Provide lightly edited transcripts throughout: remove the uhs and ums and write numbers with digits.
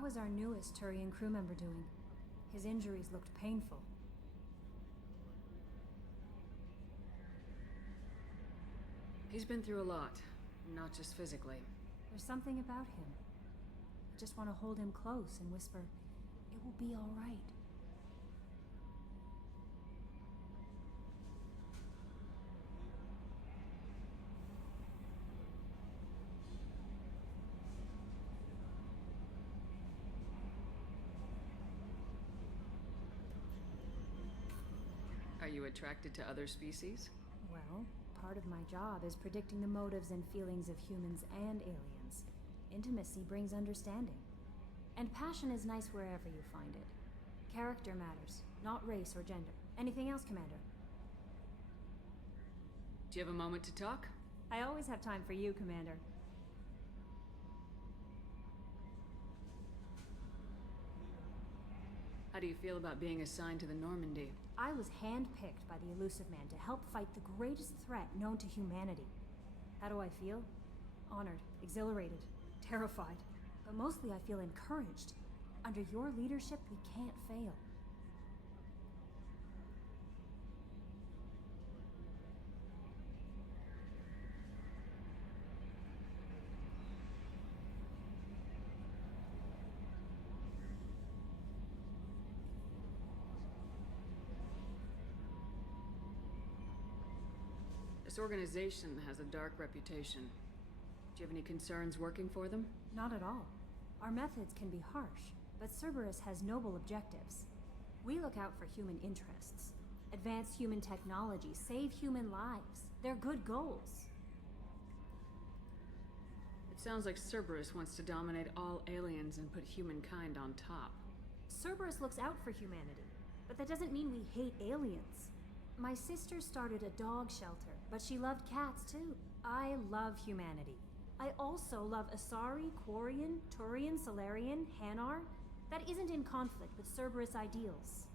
How is our newest Turian crew member doing? His injuries looked painful. He's been through a lot, not just physically. There's something about him. I just want to hold him close and whisper, "It will be all right." Are you attracted to other species? Well, part of my job is predicting the motives and feelings of humans and aliens. Intimacy brings understanding. And passion is nice wherever you find it. Character matters, not race or gender. Anything else, Commander? Do you have a moment to talk? I always have time for you, Commander. How do you feel about being assigned to the Normandy? I was handpicked by the Elusive Man to help fight the greatest threat known to humanity. How do I feel? Honored, exhilarated, terrified. But mostly I feel encouraged. Under your leadership, we can't fail. This organization has a dark reputation. Do you have any concerns working for them? Not at all. Our methods can be harsh, but Cerberus has noble objectives. We look out for human interests, advance human technology, save human lives. They're good goals. It sounds like Cerberus wants to dominate all aliens and put humankind on top. Cerberus looks out for humanity, but that doesn't mean we hate aliens. My sister started a dog shelter, but she loved cats too. I love humanity. I also love Asari, Quarian, Turian, Solarian, Hanar. That isn't in conflict with Cerberus ideals.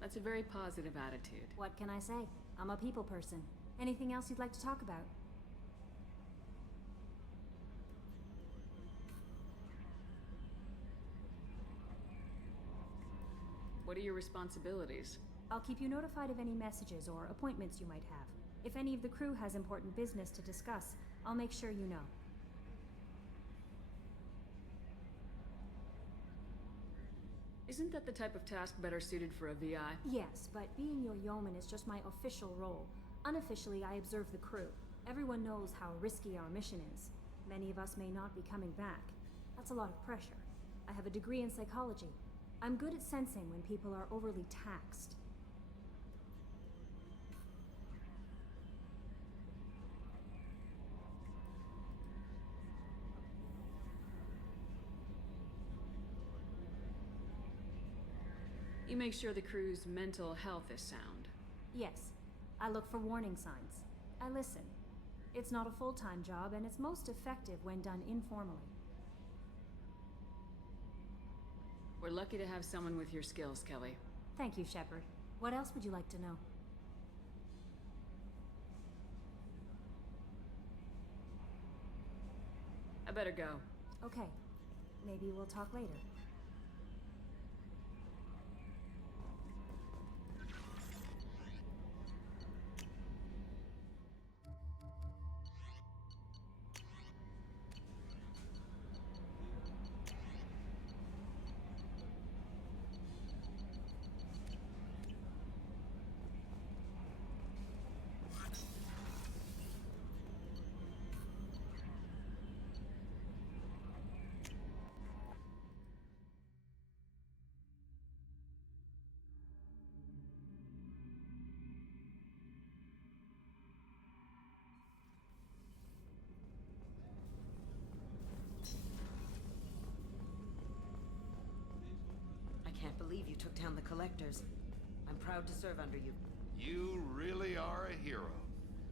That's a very positive attitude. What can I say? I'm a people person. Anything else you'd like to talk about? What are your responsibilities? I'll keep you notified of any messages or appointments you might have. If any of the crew has important business to discuss, I'll make sure you know. Isn't that the type of task better suited for a VI? Yes, but being your yeoman is just my official role. Unofficially, I observe the crew. Everyone knows how risky our mission is. Many of us may not be coming back. That's a lot of pressure. I have a degree in psychology. I'm good at sensing when people are overly taxed. You make sure the crew's mental health is sound. Yes, I look for warning signs. I listen. It's not a full-time job, and it's most effective when done informally. We're lucky to have someone with your skills, Kelly. Thank you, Shepard. What else would you like to know? I better go. Okay. Maybe we'll talk later. I can't believe you took down the Collectors. I'm proud to serve under you. You really are a hero.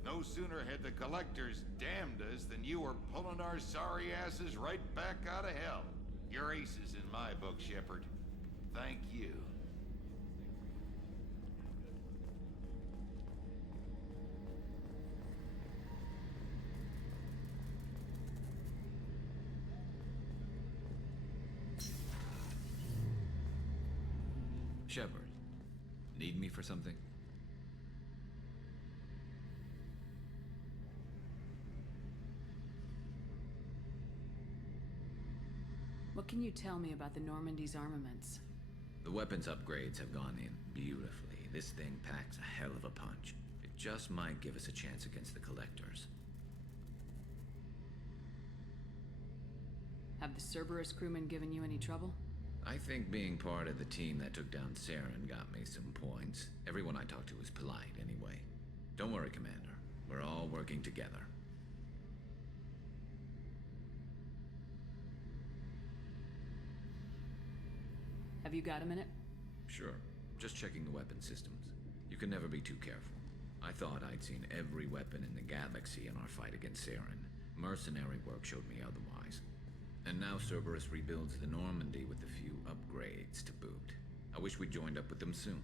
No sooner had the Collectors damned us than you were pulling our sorry asses right back out of hell. You're aces in my book, Shepard. Thank you. Shepard, need me for something? What can you tell me about the Normandy's armaments? The weapons upgrades have gone in beautifully. This thing packs a hell of a punch. It just might give us a chance against the Collectors. Have the Cerberus crewmen given you any trouble? I think being part of the team that took down Saren got me some points. Everyone I talked to was polite anyway. Don't worry, Commander. We're all working together. Have you got a minute? Sure. Just checking the weapon systems. You can never be too careful. I thought I'd seen every weapon in the galaxy in our fight against Saren. Mercenary work showed me otherwise. And now Cerberus rebuilds the Normandy with a few upgrades to boot. I wish we'd joined up with them sooner.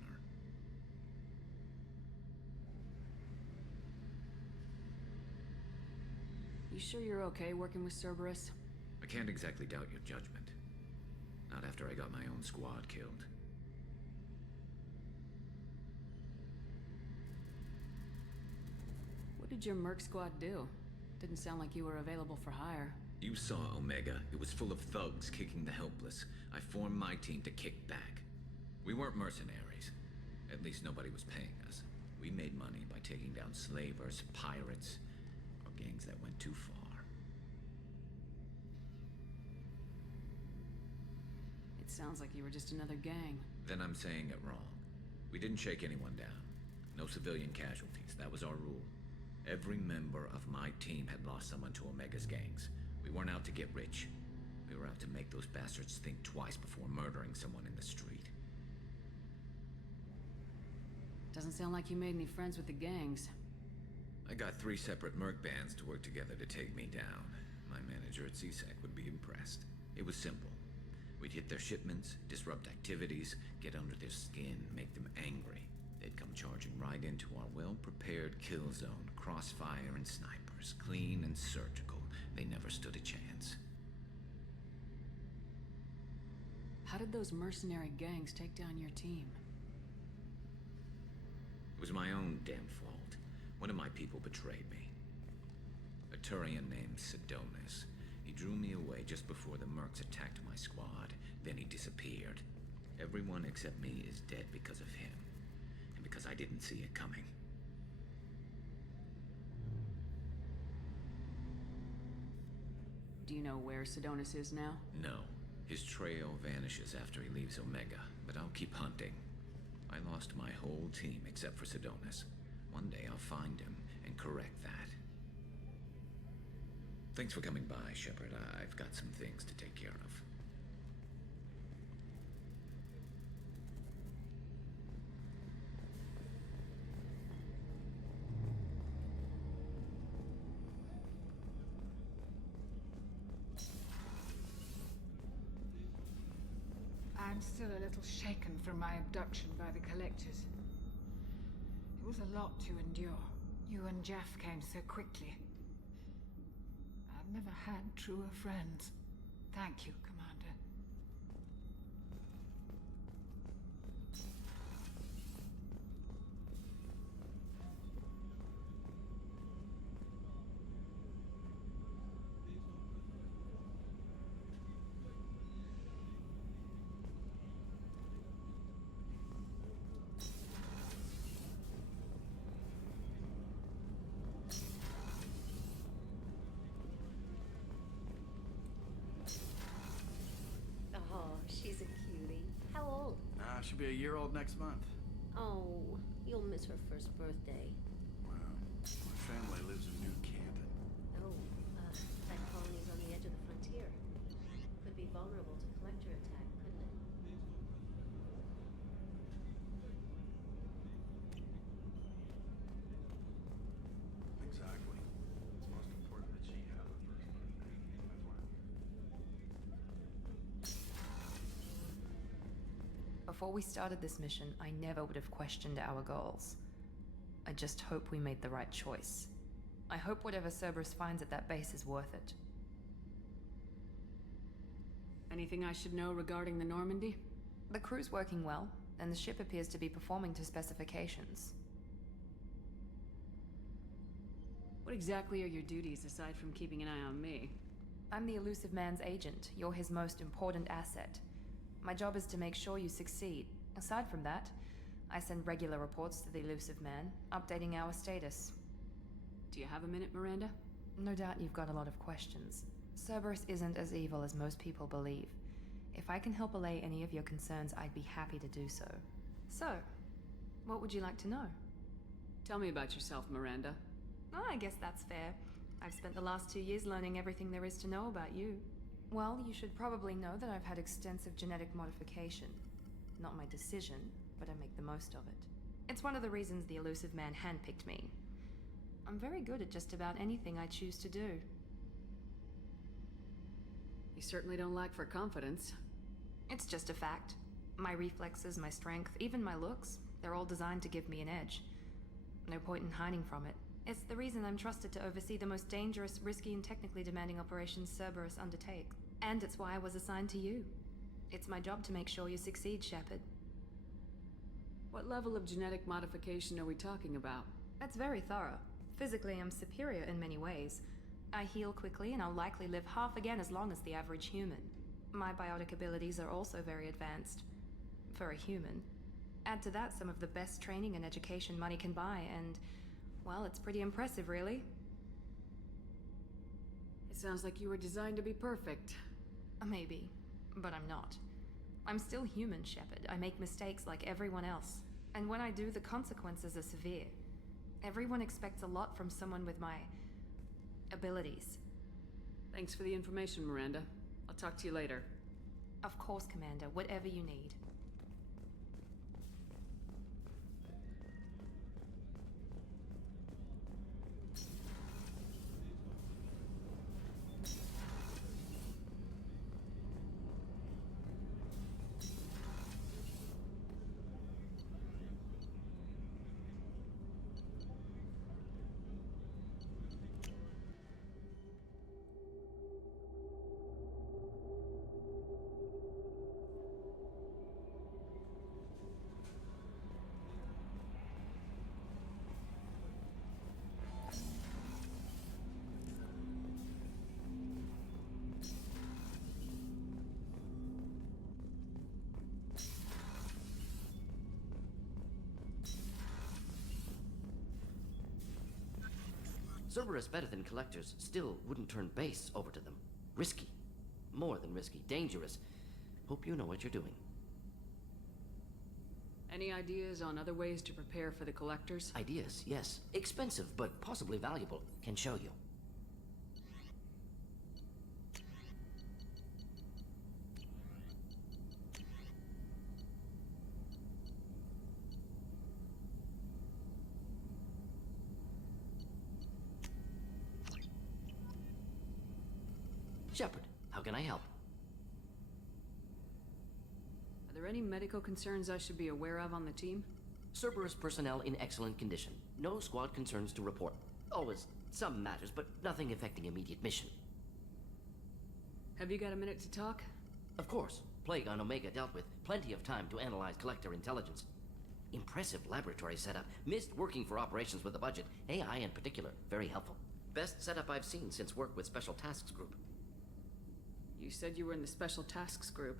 You sure you're okay working with Cerberus? I can't exactly doubt your judgment. Not after I got my own squad killed. What did your merc squad do? Didn't sound like you were available for hire. You saw Omega. It was full of thugs kicking the helpless. I formed my team to kick back. We weren't mercenaries. At least nobody was paying us. We made money by taking down slavers, pirates, or gangs that went too far. It sounds like you were just another gang. Then I'm saying it wrong. We didn't shake anyone down. No civilian casualties. That was our rule. Every member of my team had lost someone to Omega's gangs. We weren't out to get rich. We were out to make those bastards think twice before murdering someone in the street. Doesn't sound like you made any friends with the gangs. I got 3 separate merc bands to work together to take me down. My manager at CSEC would be impressed. It was simple. We'd hit their shipments, disrupt activities, get under their skin, make them angry. They'd come charging right into our well-prepared kill zone, crossfire and snipers, clean and surgical. They never stood a chance. How did those mercenary gangs take down your team? It was my own damn fault. One of my people betrayed me. A Turian named Sidonis. He drew me away just before the mercs attacked my squad. Then he disappeared. Everyone except me is dead because of him. And because I didn't see it coming. Do you know where Sidonis is now? No. His trail vanishes after he leaves Omega, but I'll keep hunting. I lost my whole team except for Sidonis. One day I'll find him and correct that. Thanks for coming by, Shepard. I've got some things to take care of. I'm still a little shaken from my abduction by the Collectors. It was a lot to endure. You and Jeff came so quickly. I've never had truer friends. Thank you, Commander. Oh, she's a cutie. How old? She'll be a year old next month. Oh, you'll miss her first birthday. Wow. My family lives in New Canton. Oh, that colony's on the edge of the frontier. Could be vulnerable to collector attack, couldn't it? Exactly. It's most important that she have a first birthday. That's why I'm here. Before we started this mission, I never would have questioned our goals. I just hope we made the right choice. I hope whatever Cerberus finds at that base is worth it. Anything I should know regarding the Normandy? The crew's working well. and the ship appears to be performing to specifications. What exactly are your duties aside from keeping an eye on me? I'm the Elusive Man's agent. You're his most important asset. My job is to make sure you succeed. Aside from that, I send regular reports to the Elusive Man, updating our status. Do you have a minute, Miranda? No doubt you've got a lot of questions. Cerberus isn't as evil as most people believe. If I can help allay any of your concerns, I'd be happy to do so. So, what would you like to know? Tell me about yourself, Miranda. Oh, I guess that's fair. I've spent the last 2 years learning everything there is to know about you. Well, you should probably know that I've had extensive genetic modification. Not my decision, but I make the most of it. It's one of the reasons the Elusive Man handpicked me. I'm very good at just about anything I choose to do. You certainly don't lack for confidence. It's just a fact. My reflexes, my strength, even my looks, they're all designed to give me an edge. No point in hiding from it. It's the reason I'm trusted to oversee the most dangerous, risky, and technically demanding operations Cerberus undertakes. And it's why I was assigned to you. It's my job to make sure you succeed, Shepard. What level of genetic modification are we talking about? That's very thorough. Physically, I'm superior in many ways. I heal quickly, and I'll likely live half again as long as the average human. My biotic abilities are also very advanced. For a human. Add to that some of the best training and education money can buy, and, well, it's pretty impressive, really. It sounds like you were designed to be perfect. Maybe, but I'm not. I'm still human, Shepard. I make mistakes like everyone else. And when I do, the consequences are severe. Everyone expects a lot from someone with my abilities. Thanks for the information, Miranda. I'll talk to you later. Of course, Commander. Whatever you need. Cerberus better than collectors still wouldn't turn base over to them. Risky. More than risky. Dangerous. Hope you know what you're doing. Any ideas on other ways to prepare for the collectors? Ideas, yes. Expensive, but possibly valuable. Can show you. Shepard, how can I help? Are there any medical concerns I should be aware of on the team? Cerberus personnel in excellent condition. No squad concerns to report. Always some matters, but nothing affecting immediate mission. Have you got a minute to talk? Of course. Plague on Omega dealt with. Plenty of time to analyze collector intelligence. Impressive laboratory setup. Missed working for operations with a budget. AI in particular. Very helpful. Best setup I've seen since work with Special Tasks Group. You said you were in the Special Tasks Group.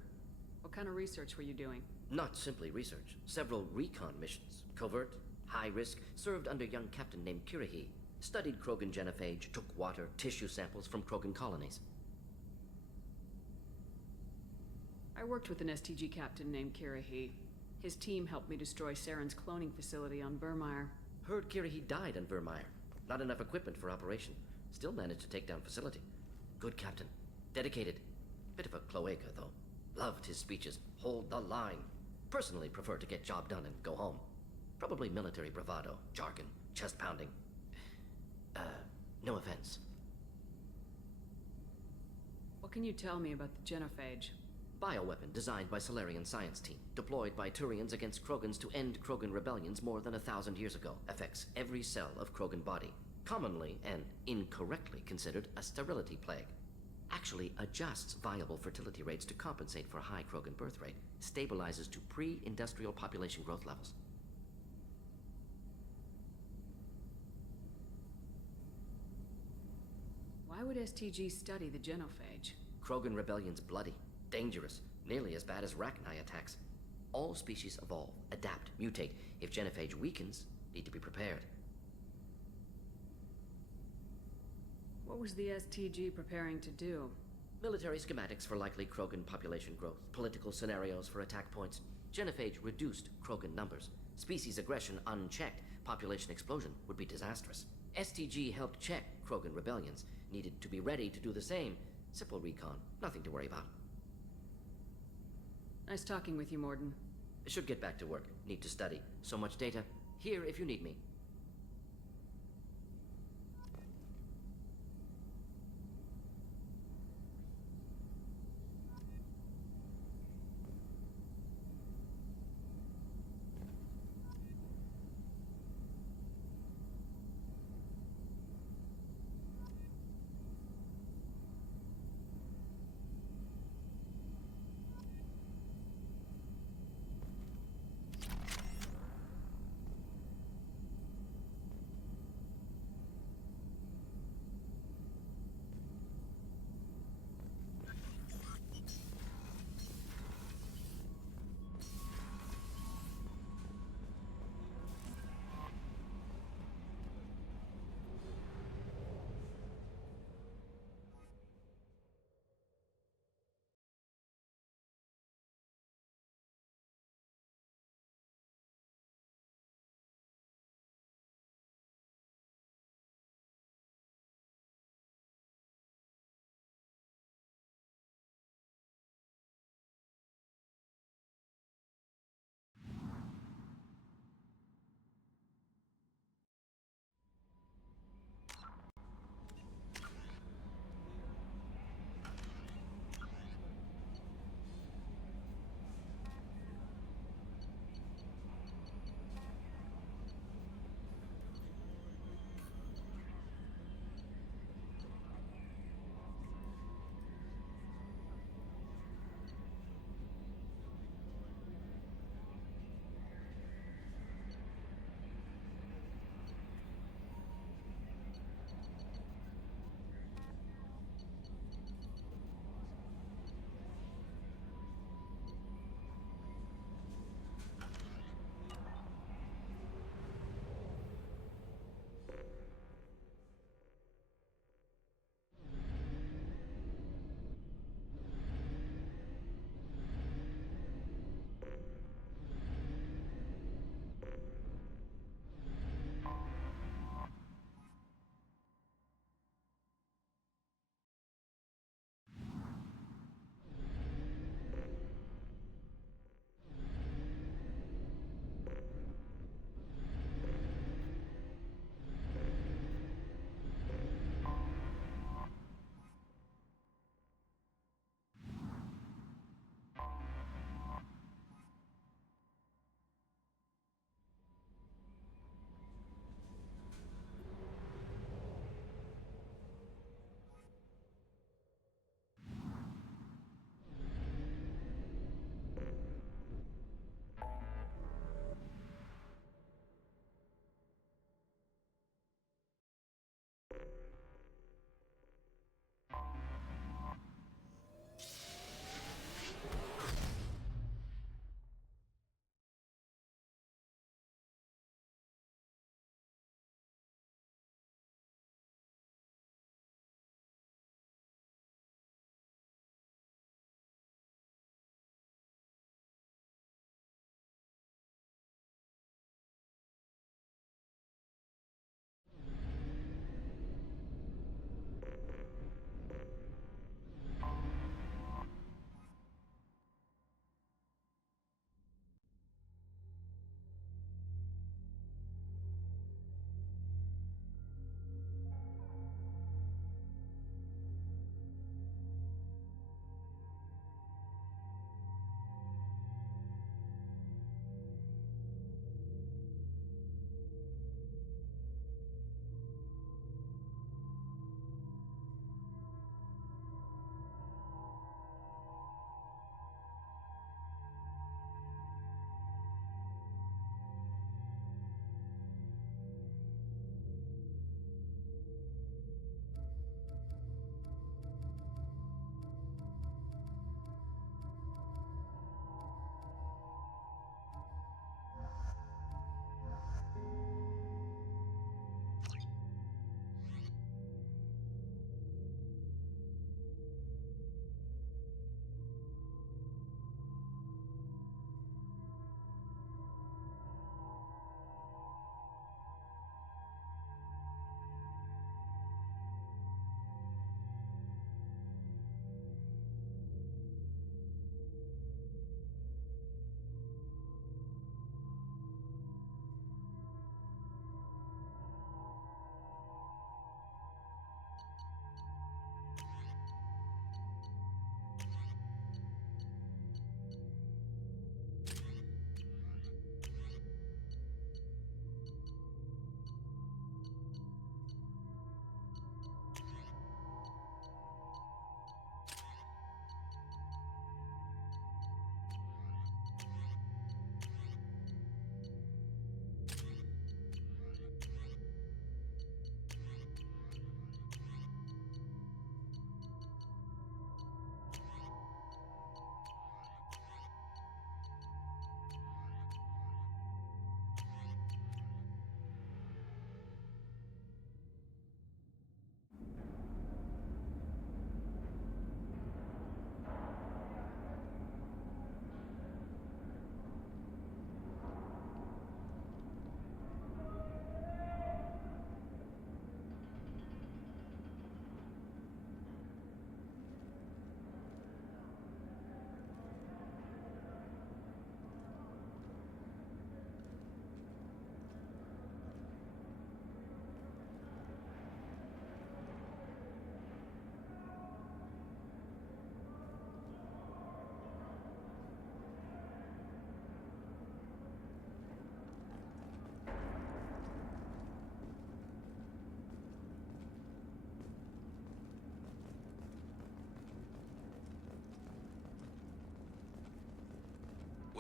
What kind of research were you doing? Not simply research. Several recon missions. Covert, high risk, served under young captain named Kirahi. Studied Krogan genophage, took water, tissue samples from Krogan colonies. I worked with an STG captain named Kirahi. His team helped me destroy Saren's cloning facility on Burmire. Heard Kirahi died on Vermeer. Not enough equipment for operation. Still managed to take down facility. Good captain. Dedicated. Bit of a cloaca, though. Loved his speeches. Hold the line. Personally prefer to get job done and go home. Probably military bravado, jargon, chest pounding. No offense. What can you tell me about the genophage? Bioweapon designed by Solarian science team. Deployed by Turians against Krogans to end Krogan rebellions more than 1,000 years ago. Affects every cell of Krogan body. Commonly and incorrectly considered a sterility plague. actually adjusts viable fertility rates to compensate for a high Krogan birth rate, stabilizes to pre-industrial population growth levels. Why would STG study the genophage? Krogan rebellion's bloody, dangerous, nearly as bad as Rachni attacks. All species evolve, adapt, mutate. If genophage weakens, need to be prepared. What was the STG preparing to do? Military schematics for likely Krogan population growth, political scenarios for attack points. Genophage reduced Krogan numbers. Species aggression unchecked, population explosion would be disastrous. STG helped check Krogan rebellions, needed to be ready to do the same. Simple recon, nothing to worry about. Nice talking with you, Morden. Should get back to work, need to study. So much data. Here if you need me.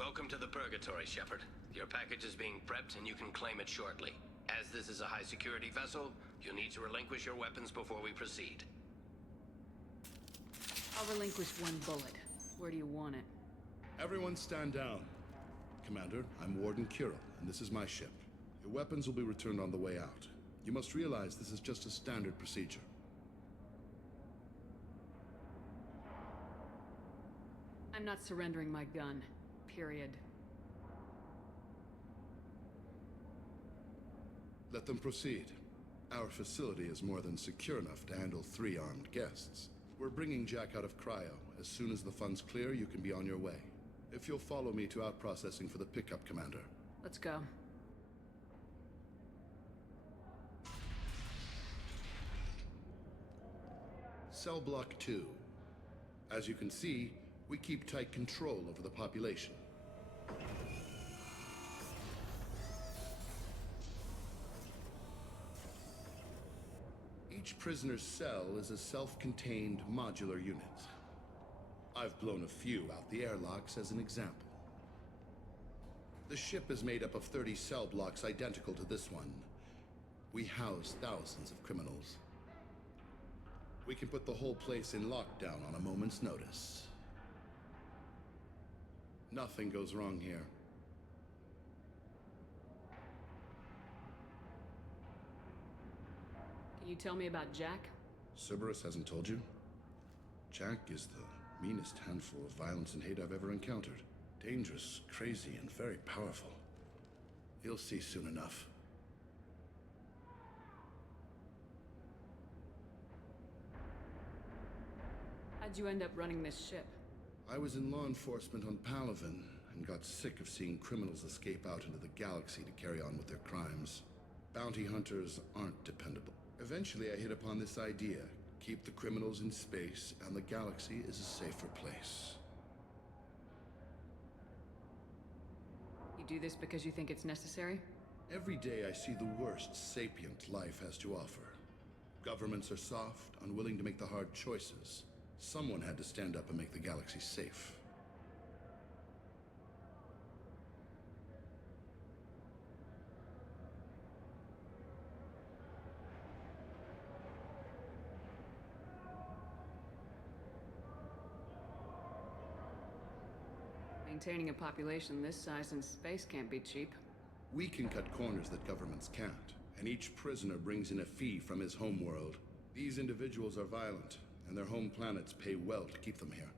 Welcome to the Purgatory, Shepard. Your package is being prepped and you can claim it shortly. As this is a high-security vessel, you'll need to relinquish your weapons before we proceed. I'll relinquish one bullet. Where do you want it? Everyone stand down. Commander, I'm Warden Kira, and this is my ship. Your weapons will be returned on the way out. You must realize this is just a standard procedure. I'm not surrendering my gun. Period. Let them proceed. Our facility is more than secure enough to handle 3 armed guests. We're bringing Jack out of cryo. As soon as the funds clear, you can be on your way. If you'll follow me to out-processing for the pickup, Commander. Let's go. Cell Block 2. As you can see, we keep tight control over the population. Each prisoner's cell is a self-contained modular unit. I've blown a few out the airlocks as an example. The ship is made up of 30 cell blocks identical to this one. We house thousands of criminals. We can put the whole place in lockdown on a moment's notice. Nothing goes wrong here. Can you tell me about Jack? Cerberus hasn't told you? Jack is the meanest handful of violence and hate I've ever encountered. Dangerous, crazy, and very powerful. You'll see soon enough. How'd you end up running this ship? I was in law enforcement on Palaven and got sick of seeing criminals escape out into the galaxy to carry on with their crimes. Bounty hunters aren't dependable. Eventually, I hit upon this idea. Keep the criminals in space, and the galaxy is a safer place. You do this because you think it's necessary? Every day I see the worst sapient life has to offer. Governments are soft, unwilling to make the hard choices. Someone had to stand up and make the galaxy safe. Maintaining a population this size in space can't be cheap. We can cut corners that governments can't, and each prisoner brings in a fee from his homeworld. These individuals are violent, and their home planets pay well to keep them here.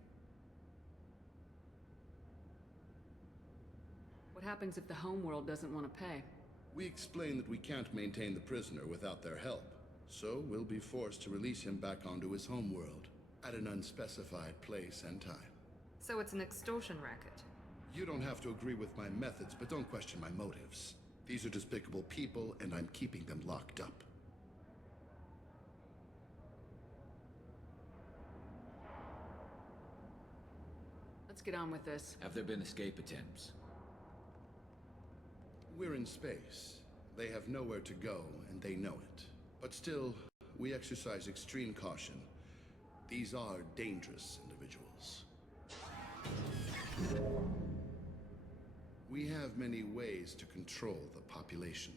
What happens if the homeworld doesn't want to pay? We explain that we can't maintain the prisoner without their help, so we'll be forced to release him back onto his homeworld, at an unspecified place and time. So it's an extortion racket. You don't have to agree with my methods, but don't question my motives. These are despicable people, and I'm keeping them locked up. Let's get on with this. Have there been escape attempts? We're in space. They have nowhere to go, and they know it. But still, we exercise extreme caution. These are dangerous individuals. We have many ways to control the population.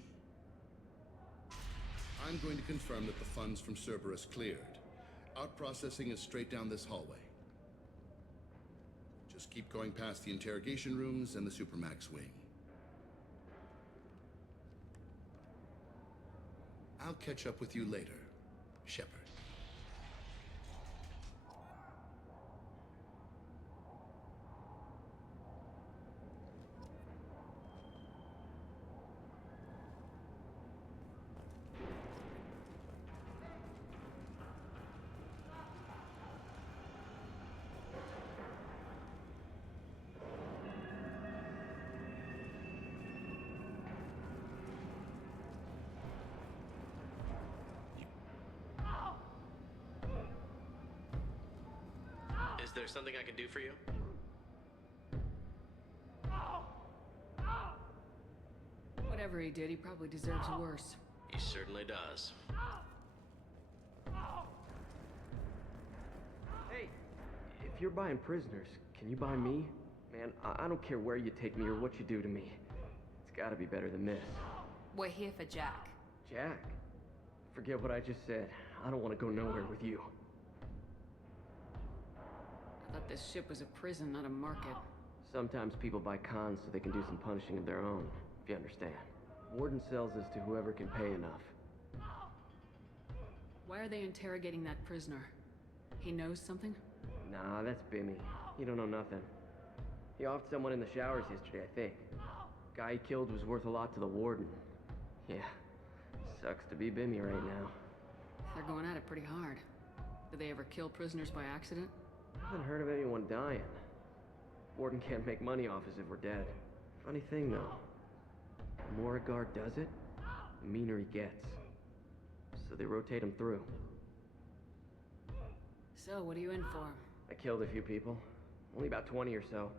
I'm going to confirm that the funds from Cerberus cleared. Out-processing is straight down this hallway. Just keep going past the interrogation rooms and the Supermax wing. I'll catch up with you later, Shepard. Is there something I can do for you? Whatever he did, he probably deserves worse. He certainly does. Hey, if you're buying prisoners, can you buy me? Man, I don't care where you take me or what you do to me. It's gotta be better than this. We're here for Jack. Jack? Forget what I just said. I don't want to go nowhere with you. I thought this ship was a prison, not a market. Sometimes people buy cons so they can do some punishing of their own, if you understand. Warden sells us to whoever can pay enough. Why are they interrogating that prisoner? He knows something? Nah, that's Bimmy. He don't know nothing. He offed someone in the showers yesterday, I think. Guy he killed was worth a lot to the warden. Yeah, sucks to be Bimmy right now. They're going at it pretty hard. Do they ever kill prisoners by accident? I haven't heard of anyone dying. Warden can't make money off us if we're dead. Funny thing, though. The more a guard does it, the meaner he gets. So they rotate him through. So, what are you in for? I killed a few people. Only about 20 or so.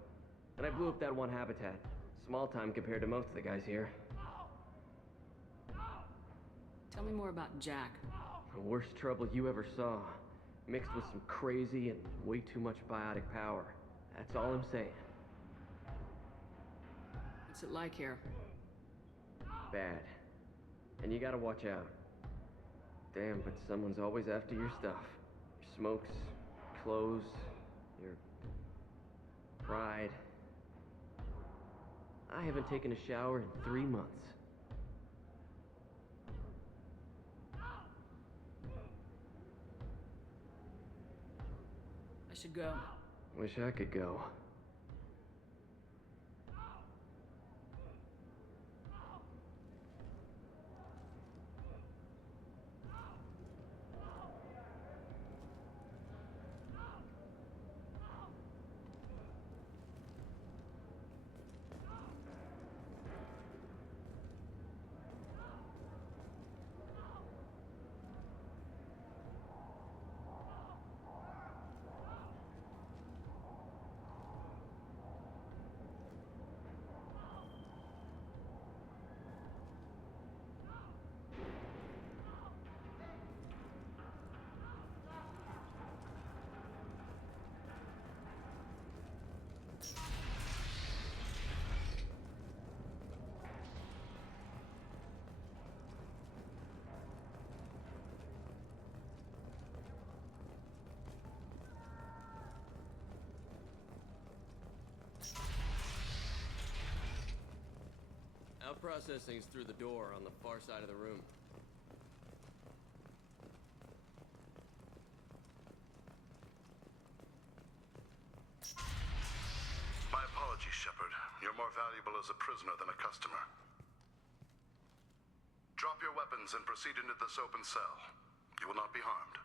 And I blew up that one habitat. Small time compared to most of the guys here. Tell me more about Jack. The worst trouble you ever saw. Mixed with some crazy and way too much biotic power. That's all I'm saying. What's it like here? Bad. And you gotta watch out. Damn, but someone's always after your stuff. Your smokes, clothes, your pride. I haven't taken a shower in 3 months. I should go. Wish I could go. Our processing's through the door on the far side of the room. My apologies, Shepard. You're more valuable as a prisoner than a customer. Drop your weapons and proceed into this open cell. You will not be harmed.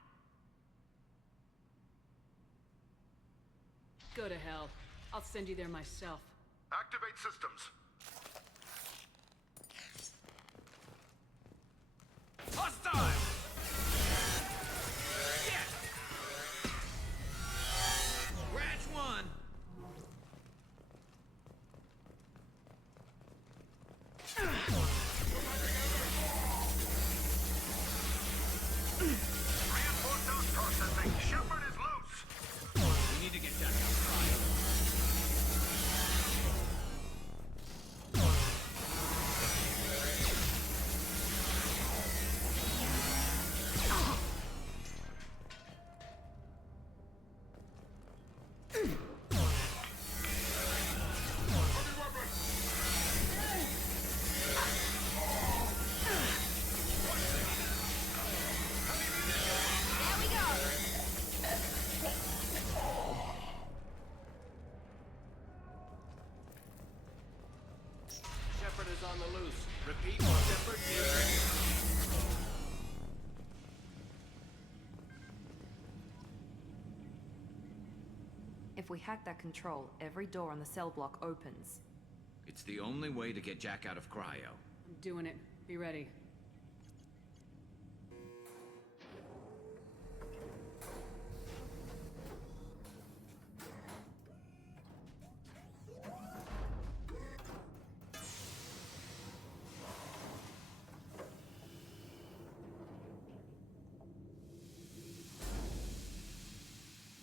Go to hell. I'll send you there myself. Activate systems. Hostile! Scratch one! Reinforce those processing. Shepard is loose. We need to get Jack outside. Shepard is on the loose. Repeat, Shepard is... If we hack that control, every door on the cell block opens. It's the only way to get Jack out of cryo. I'm doing it. Be ready.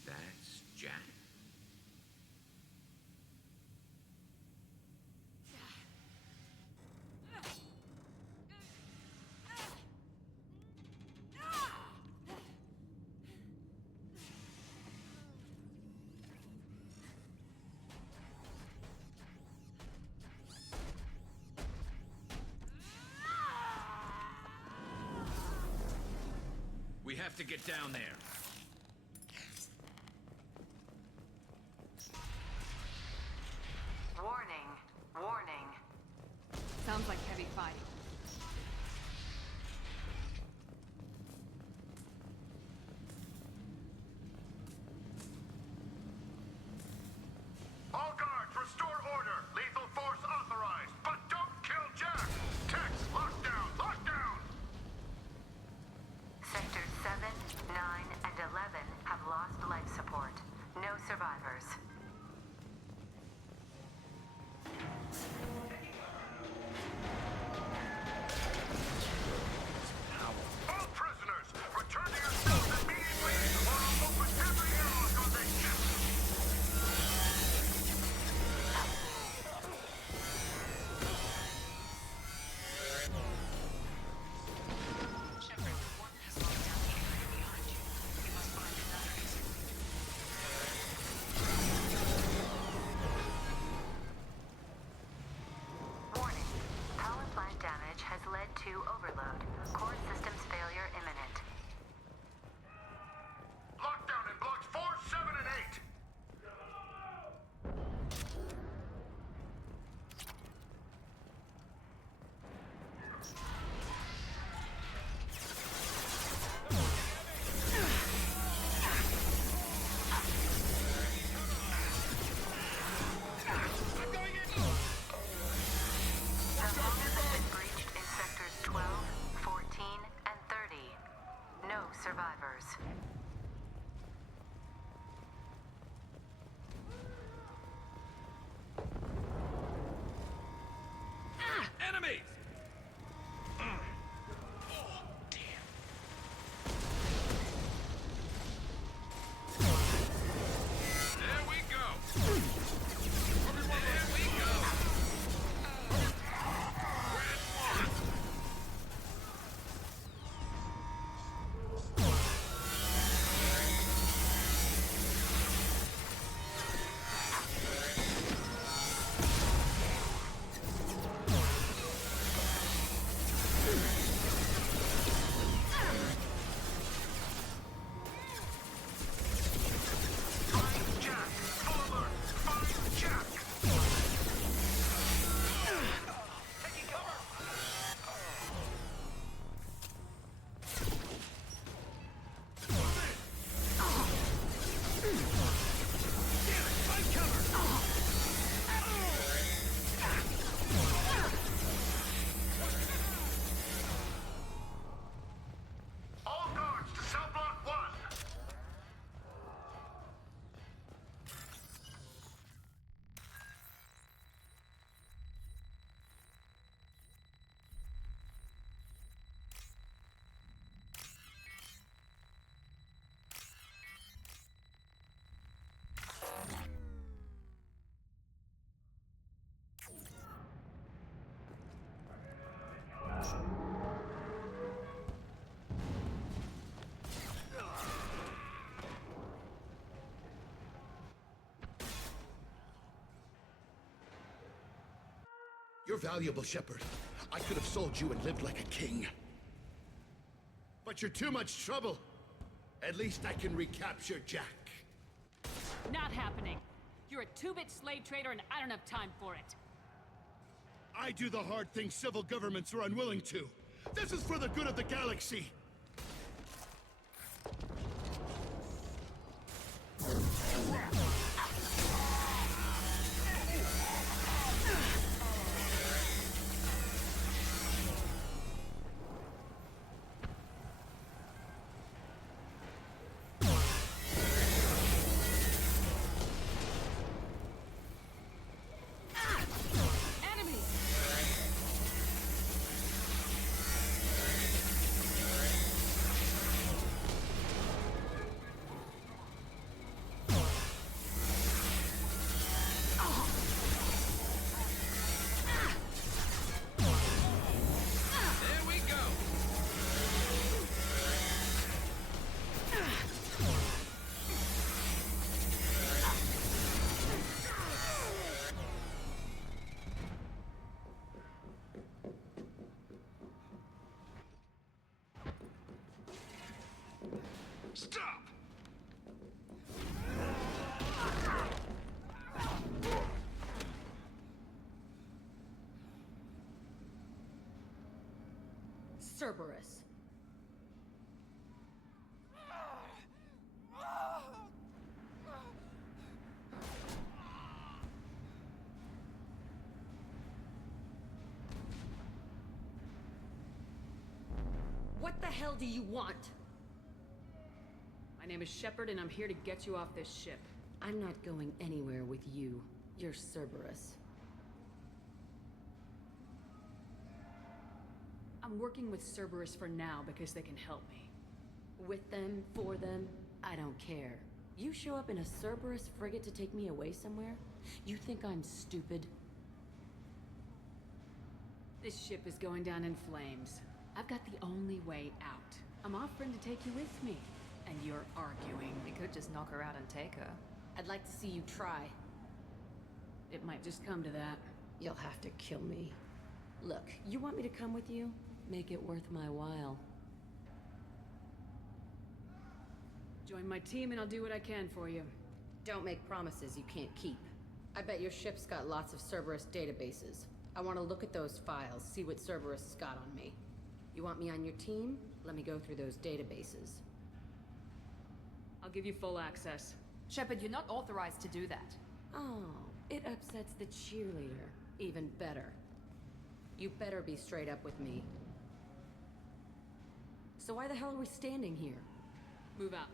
That's Jack? have to get down there. Warning. Warning. Sounds like heavy fighting. All guards, restore order. Lethal force authorized, but don't kill Jack. Tex, lockdown, lockdown. Sectors 7, 9, and 11 have lost life support. No survivors. All prisoners, return to your cells immediately, or I'll open every airlock on this ship. Shepard, the warden has locked down the area behind you. You must find another exit. Warning. Power plant damage has led to overload. Core systems failure imminent. Lockdown in blocks 4, 7, and 8. Components have been breached in sectors 12, 14, and 30. No survivors. Enemies! There we go. There we go. Grand one. Find Jack. Full alert. Find Jack. Taking cover. All guards to cell block 1. You're valuable, Shepard. I could have sold you and lived like a king. But you're too much trouble. At least I can recapture Jack. Not happening. You're a two-bit slave trader and I don't have time for it. I do the hard things civil governments are unwilling to. This is for the good of the galaxy. Enemy! Cerberus. What the hell do you want? My name is Shepard, and I'm here to get you off this ship. I'm not going anywhere with you. You're Cerberus. I'm working with Cerberus for now because they can help me. With them, for them, I don't care. You show up in a Cerberus frigate to take me away somewhere? You think I'm stupid? This ship is going down in flames. I've got the only way out. I'm offering to take you with me, and you're arguing. We could just knock her out and take her. I'd like to see you try. It might just come to that. You'll have to kill me. Look, you want me to come with you? Make it worth my while. Join my team and I'll do what I can for you. Don't make promises you can't keep. I bet your ship's got lots of Cerberus databases. I want to look at those files, see what Cerberus has got on me. You want me on your team? Let me go through those databases. I'll give you full access. Shepard, you're not authorized to do that. Oh, it upsets the cheerleader. Even better. You better be straight up with me. So why the hell are we standing here? Move out.